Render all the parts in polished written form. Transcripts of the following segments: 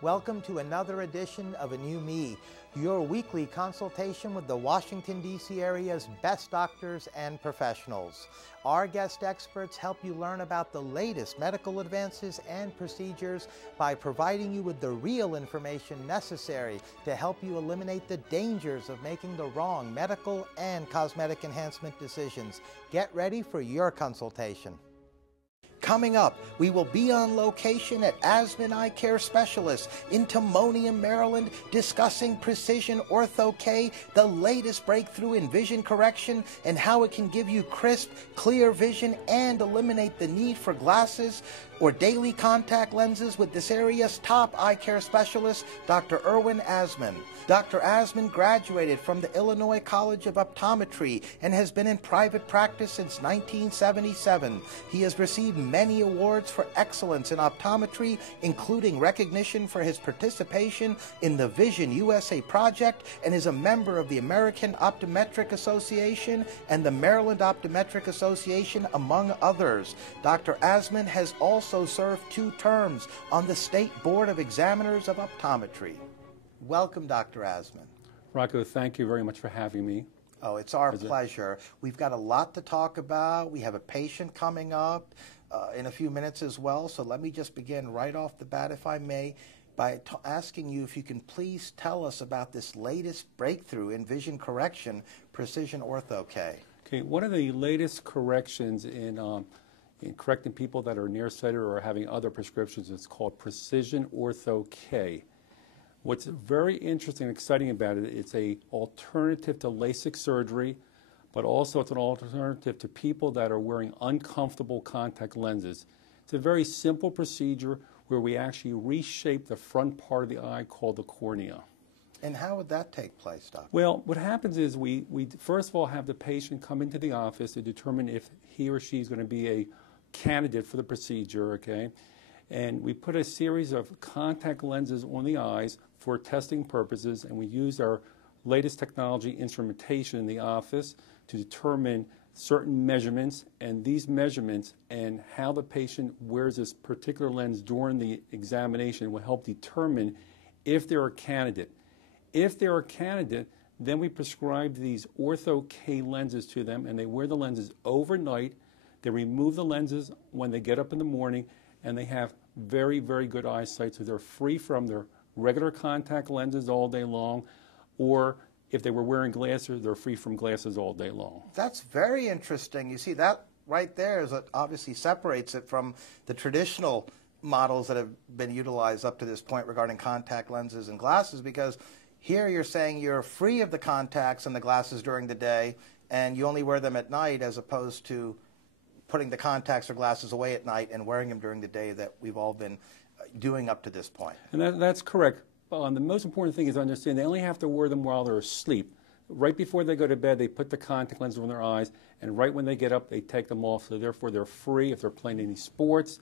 Welcome to another edition of A New Me, your weekly consultation with the Washington, D.C. area's best doctors and professionals. Our guest experts help you learn about the latest medical advances and procedures by providing you with the real information necessary to help you eliminate the dangers of making the wrong medical and cosmetic enhancement decisions. Get ready for your consultation. Coming up, we will be on location at Azman Eyecare Specialists in Timonium, Maryland, discussing Precision Ortho K, the latest breakthrough in vision correction, and how it can give you crisp, clear vision and eliminate the need for glasses or daily contact lenses with this area's top eye care specialist, Dr. Erwin Azman. Dr. Azman graduated from the Illinois College of Optometry and has been in private practice since 1977. He has received many awards for excellence in optometry, including recognition for his participation in the Vision USA project, and is a member of the American Optometric Association and the Maryland Optometric Association, among others. Dr. Azman has also served 2 terms on the State Board of Examiners of Optometry. Welcome, Dr. Azman. Rocco, thank you very much for having me. Oh, it's our pleasure. We've got a lot to talk about. We have a patient coming up in a few minutes as well, so let me just begin right off the bat, if I may, by asking you if you can please tell us about this latest breakthrough in vision correction, Precision Ortho K. Okay, one of the latest corrections in correcting people that are nearsighted or having other prescriptions is called Precision Ortho K. What's very interesting and exciting about it, it's an alternative to LASIK surgery, but also it's an alternative to people that are wearing uncomfortable contact lenses. It's a very simple procedure where we actually reshape the front part of the eye called the cornea. And how would that take place, Doctor? Well, what happens is we first of all have the patient come into the office to determine if he or she is going to be a candidate for the procedure, okay? And we put a series of contact lenses on the eyes for testing purposes, and we use our latest technology instrumentation in the office to determine certain measurements, and these measurements and how the patient wears this particular lens during the examination will help determine if they're a candidate. If they're a candidate, then we prescribe these Ortho K lenses to them, and they wear the lenses overnight. They remove the lenses when they get up in the morning, and they have very, very good eyesight, so they're free from their regular contact lenses all day long, or if they were wearing glasses, they're free from glasses all day long. That's very interesting. You see, that right there is what obviously separates it from the traditional models that have been utilized up to this point regarding contact lenses and glasses, because here you're saying you're free of the contacts and the glasses during the day, and you only wear them at night, as opposed to putting the contacts or glasses away at night and wearing them during the day that we've all been doing up to this point. And that's correct. The most important thing is to understand they only have to wear them while they're asleep. Right before they go to bed, they put the contact lenses on their eyes, and right when they get up, they take them off. So therefore, they're free. If they're playing any sports,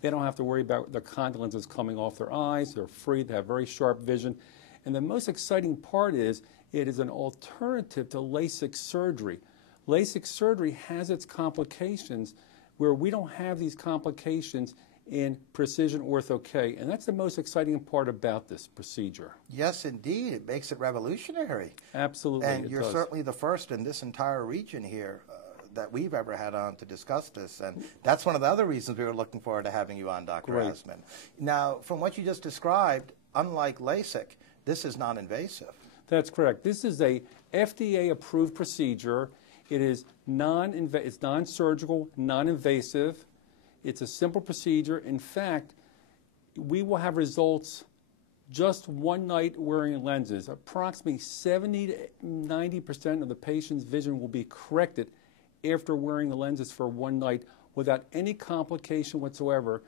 they don't have to worry about the contact lenses coming off their eyes. They're free. They have very sharp vision. And the most exciting part is it is an alternative to LASIK surgery. LASIK surgery has its complications where we don't have these complications in Precision Ortho K, and that's the most exciting part about this procedure. Yes, indeed. It makes it revolutionary. Absolutely, and you're certainly the first in this entire region here that we've ever had on to discuss this, and that's one of the other reasons we were looking forward to having you on, Dr. Azman. Now, from what you just described, unlike LASIK, this is non-invasive. That's correct. This is a FDA-approved procedure. It is it's non-surgical, non-invasive. It's a simple procedure. In fact, we will have results just one night wearing lenses. Approximately 70 to 90% of the patient's vision will be corrected after wearing the lenses for one night without any complication whatsoever,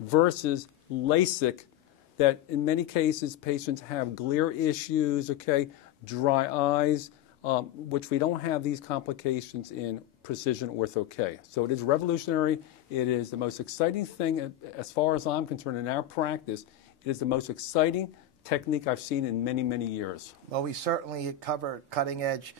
versus LASIK, that in many cases patients have glare issues, okay, dry eyes, which we don't have these complications in Precision Ortho K. So it is revolutionary. It is the most exciting thing, as far as I'm concerned, in our practice. It is the most exciting technique I've seen in many, many years. Well, we certainly cover cutting-edge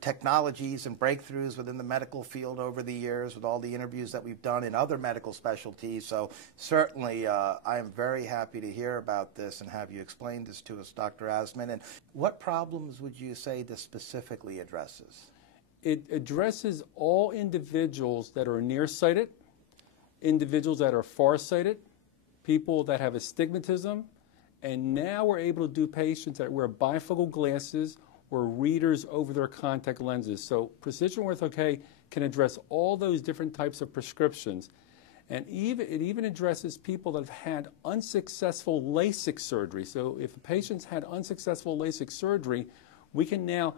technologies and breakthroughs within the medical field over the years with all the interviews that we've done in other medical specialties. So certainly I am very happy to hear about this and have you explain this to us, Dr. Azman. And what problems would you say this specifically addresses? It addresses all individuals that are nearsighted, individuals that are farsighted, people that have astigmatism, and now we're able to do patients that wear bifocal glasses or readers over their contact lenses. So Precision Ortho K can address all those different types of prescriptions. And it even addresses people that have had unsuccessful LASIK surgery. So if a patient's had unsuccessful LASIK surgery, we can now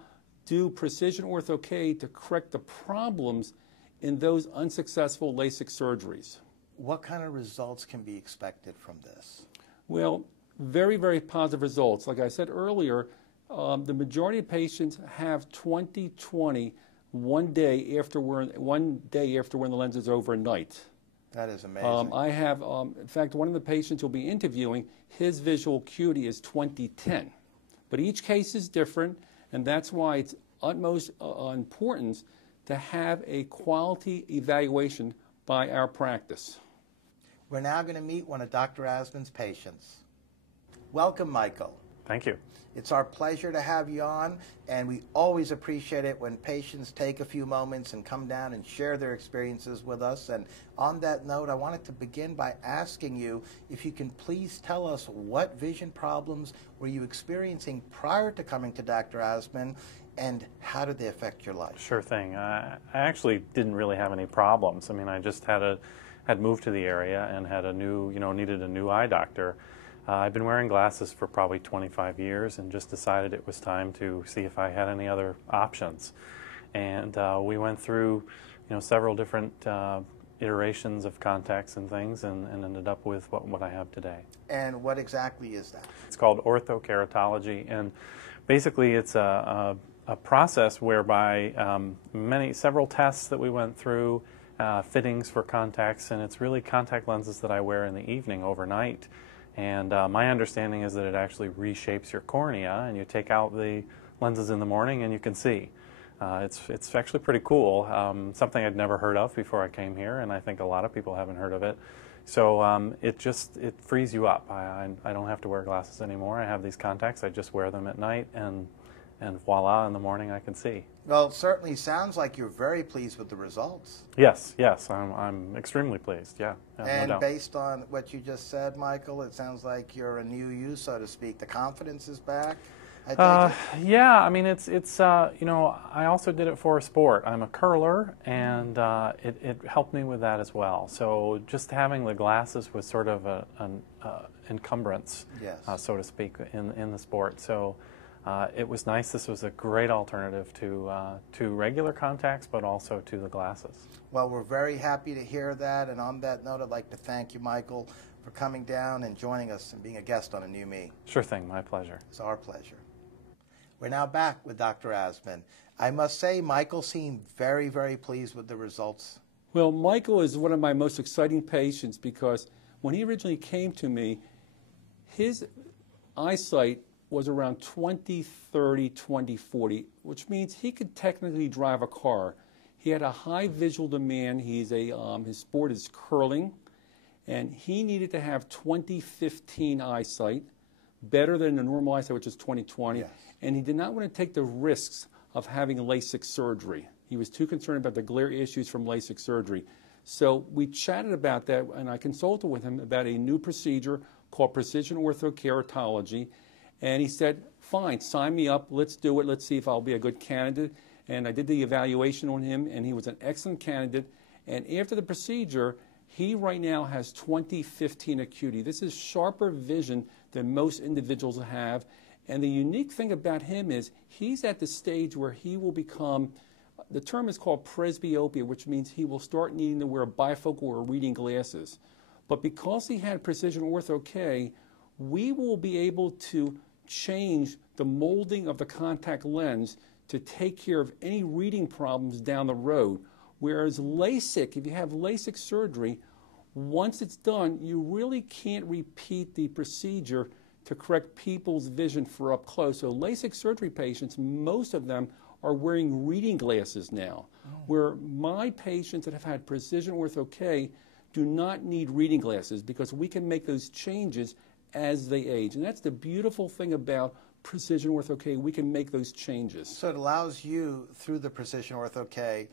do Precision Ortho K to correct the problems in those unsuccessful LASIK surgeries. What kind of results can be expected from this? Well, very, very positive results. Like I said earlier, the majority of patients have 20/20 one day after wearing the lenses overnight. That is amazing. I have, in fact, one of the patients we'll be interviewing, his visual acuity is 20/10. But each case is different, and that's why it's utmost importance to have a quality evaluation by our practice. We're now going to meet one of Dr. Azman's patients. Welcome, Michael. Thank you. It's our pleasure to have you on, and we always appreciate it when patients take a few moments and come down and share their experiences with us. And on that note, I wanted to begin by asking you if you can please tell us what vision problems were you experiencing prior to coming to Dr. Azman, and how did they affect your life? Sure thing. I actually didn't really have any problems. I mean, I just had moved to the area and had needed a new eye doctor. I've been wearing glasses for probably 25 years and just decided it was time to see if I had any other options. And we went through, several different iterations of contacts and things, and ended up with what I have today. And what exactly is that? It's called orthokeratology, and basically it's a process whereby several tests that we went through, fittings for contacts, and it's really contact lenses that I wear in the evening overnight. And my understanding is that it actually reshapes your cornea, and you take out the lenses in the morning and you can see. It's actually pretty cool, something I'd never heard of before I came here, and I think a lot of people haven't heard of it. So it frees you up. I don't have to wear glasses anymore. I have these contacts. I just wear them at night, and voila, in the morning I can see. Well, it certainly sounds like you're very pleased with the results. Yes, I'm extremely pleased, yeah. And no doubt. Based on what you just said, Michael, it sounds like you're a new you, so to speak. The confidence is back, I take it? Yeah, I mean, it's I also did it for a sport. I'm a curler, and it helped me with that as well. So just having the glasses was sort of an encumbrance, yes, so to speak, in the sport. So it was nice. This was a great alternative to regular contacts, but also to the glasses. Well, we're very happy to hear that. And on that note, I'd like to thank you, Michael, for coming down and joining us and being a guest on A New Me. Sure thing. My pleasure. It's our pleasure. We're now back with Dr. Azman. I must say, Michael seemed very, very pleased with the results. Well, Michael is one of my most exciting patients because when he originally came to me, his eyesight was around 20/30, 20/40, which means he could technically drive a car. He had a high visual demand. His sport is curling, and he needed to have 20/15 eyesight, better than the normal eyesight, which is 20/20. Yes. And he did not want to take the risks of having LASIK surgery. He was too concerned about the glare issues from LASIK surgery. So we chatted about that, and I consulted with him about a new procedure called Precision Ortho Keratology. And he said, fine, sign me up, let's do it, let's see if I'll be a good candidate. And I did the evaluation on him, and he was an excellent candidate. And after the procedure, he right now has 20/15 acuity. This is sharper vision than most individuals have. And the unique thing about him is he's at the stage where he will become, the term is called presbyopia, which means he will start needing to wear bifocal or reading glasses. But because he had Precision Ortho K, we will be able to change the molding of the contact lens to take care of any reading problems down the road. Whereas LASIK, if you have LASIK surgery, once it's done, you really can't repeat the procedure to correct people's vision for up close. So LASIK surgery patients, most of them are wearing reading glasses now, where my patients that have had Precision Ortho K do not need reading glasses because we can make those changes as they age. And that's the beautiful thing about Precision Ortho K. We can make those changes. So it allows you, through the Precision Ortho K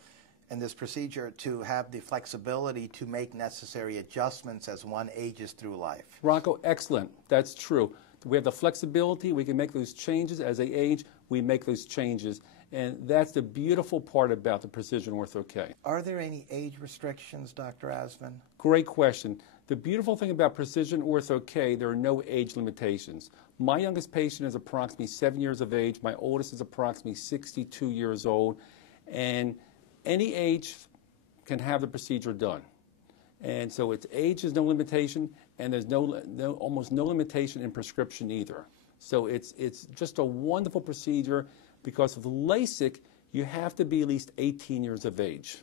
and this procedure, to have the flexibility to make necessary adjustments as one ages through life. Rocco, excellent. That's true. We have the flexibility. We can make those changes as they age. We make those changes. And that's the beautiful part about the Precision Ortho K. Are there any age restrictions, Dr. Azman? Great question. The beautiful thing about Precision Ortho K, there are no age limitations. My youngest patient is approximately 7 years of age. My oldest is approximately 62 years old. And any age can have the procedure done. And so its age is no limitation, and there's almost no limitation in prescription either. So it's just a wonderful procedure. Because of LASIK, you have to be at least 18 years of age.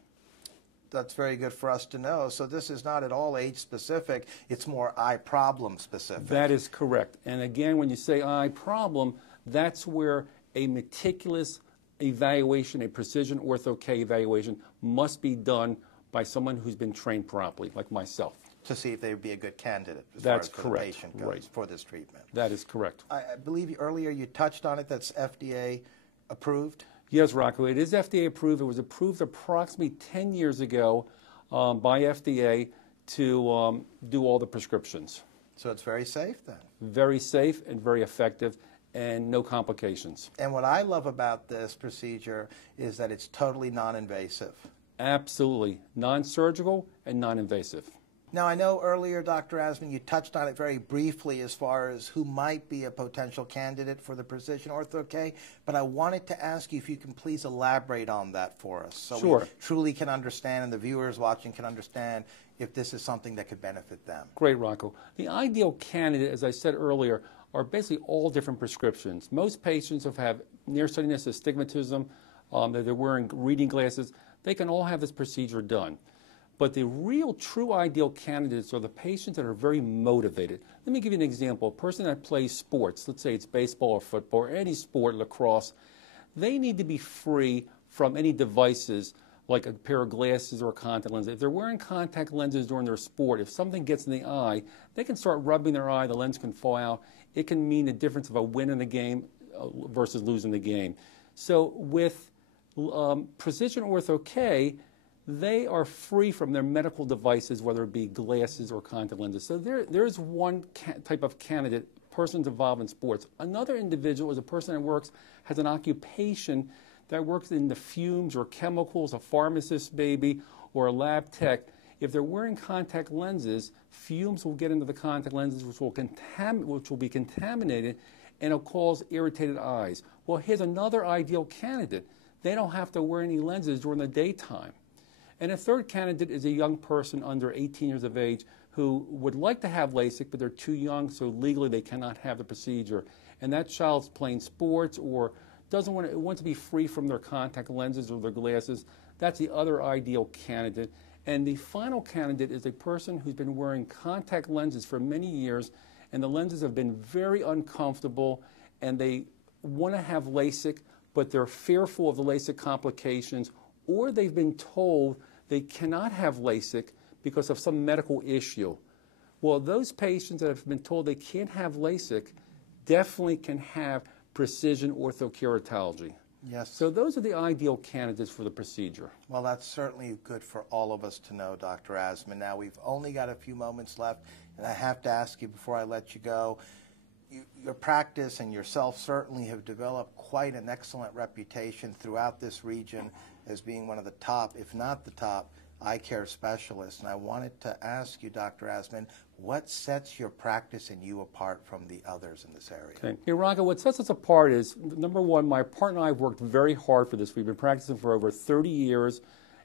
That's very good for us to know. So this is not at all age specific, it's more eye problem specific. That is correct. And again, when you say eye problem, that's where a meticulous evaluation, a Precision Ortho K evaluation, must be done by someone who's been trained properly, like myself. To see if they would be a good candidate as That's far as correct. the patient goes Right. for this treatment. That is correct. I believe earlier you touched on it, that's FDA approved? Yes, Rocco, it is FDA approved. It was approved approximately 10 years ago by FDA to do all the prescriptions. So it's very safe then? Very safe and very effective, and no complications. And what I love about this procedure is that it's totally non-invasive. Absolutely. Non-surgical and non-invasive. Now, I know earlier, Dr. Azman, you touched on it very briefly as far as who might be a potential candidate for the Precision Ortho K, but I wanted to ask you if you can please elaborate on that for us so Sure. we truly can understand and the viewers watching can understand if this is something that could benefit them. Great, Rocco. The ideal candidate, as I said earlier, are basically all different prescriptions. Most patients who have nearsightedness, astigmatism, that they're wearing reading glasses, they can all have this procedure done. But the real true ideal candidates are the patients that are very motivated. Let me give you an example. A person that plays sports, let's say it's baseball or football or any sport, lacrosse, they need to be free from any devices like a pair of glasses or a contact lens. If they're wearing contact lenses during their sport, if something gets in the eye, they can start rubbing their eye, the lens can fall out. It can mean the difference of a win in the game versus losing the game. So with Precision Ortho K, they are free from their medical devices, whether it be glasses or contact lenses. So there's one type of candidate, persons involved in sports. Another individual is a person that has an occupation that works in the fumes or chemicals, a pharmacist maybe, or a lab tech. If they're wearing contact lenses, fumes will get into the contact lenses, which will be contaminated, and it'll cause irritated eyes. Well, here's another ideal candidate. They don't have to wear any lenses during the daytime. And a third candidate is a young person under 18 years of age who would like to have LASIK, but they're too young, so legally they cannot have the procedure. And that child's playing sports or wants to be free from their contact lenses or their glasses. That's the other ideal candidate. And the final candidate is a person who's been wearing contact lenses for many years, and the lenses have been very uncomfortable, and they want to have LASIK, but they're fearful of the LASIK complications, or they've been told they cannot have LASIK because of some medical issue. Well, those patients that have been told they can't have LASIK definitely can have Precision Ortho Keratology. Yes. So those are the ideal candidates for the procedure. Well, that's certainly good for all of us to know, Dr. Azman. Now, we've only got a few moments left, and I have to ask you before I let you go, your practice and yourself certainly have developed quite an excellent reputation throughout this region as being one of the top, if not the top, eye care specialists. And I wanted to ask you, Dr. Azman, what sets your practice and you apart from the others in this area? Okay. Hey, Rocco, what sets us apart is, number one, my partner and I have worked very hard for this. We've been practicing for over 30 years,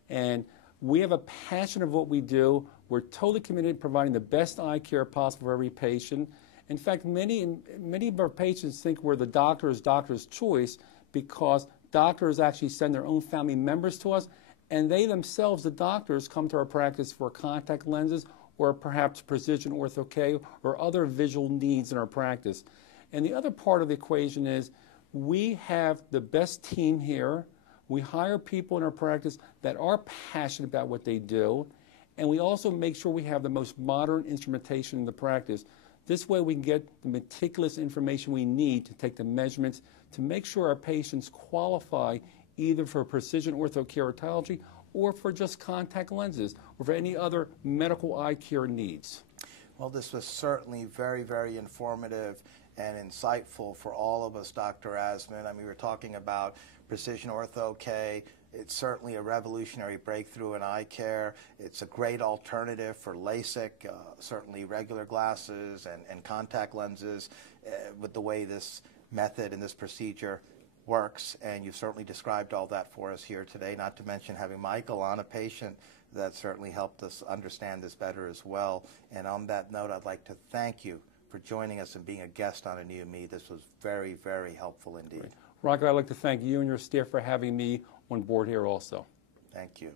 and we have a passion of what we do. We're totally committed to providing the best eye care possible for every patient. In fact, many of our patients think we're the doctor's choice because doctors actually send their own family members to us, and they themselves, the doctors, come to our practice for contact lenses or perhaps Precision Ortho K or other visual needs in our practice. And the other part of the equation is We have the best team here. We hire people in our practice that are passionate about what they do, and we also make sure we have the most modern instrumentation in the practice. This way we can get the meticulous information we need to take the measurements to make sure our patients qualify either for precision orthokeratology or for just contact lenses or for any other medical eye care needs. Well, this was certainly very, very informative and insightful for all of us, Dr. Azman. I mean, we were talking about Precision Ortho K. It's certainly a revolutionary breakthrough in eye care. It's a great alternative for LASIK, certainly regular glasses and contact lenses with the way this method and this procedure works. And you've certainly described all that for us here today, not to mention having Michael on, a patient that certainly helped us understand this better as well. And on that note, I'd like to thank you for joining us and being a guest on A New Me. This was very, very helpful indeed. Great. Rocco, I'd like to thank you and your staff for having me on board here also. Thank you.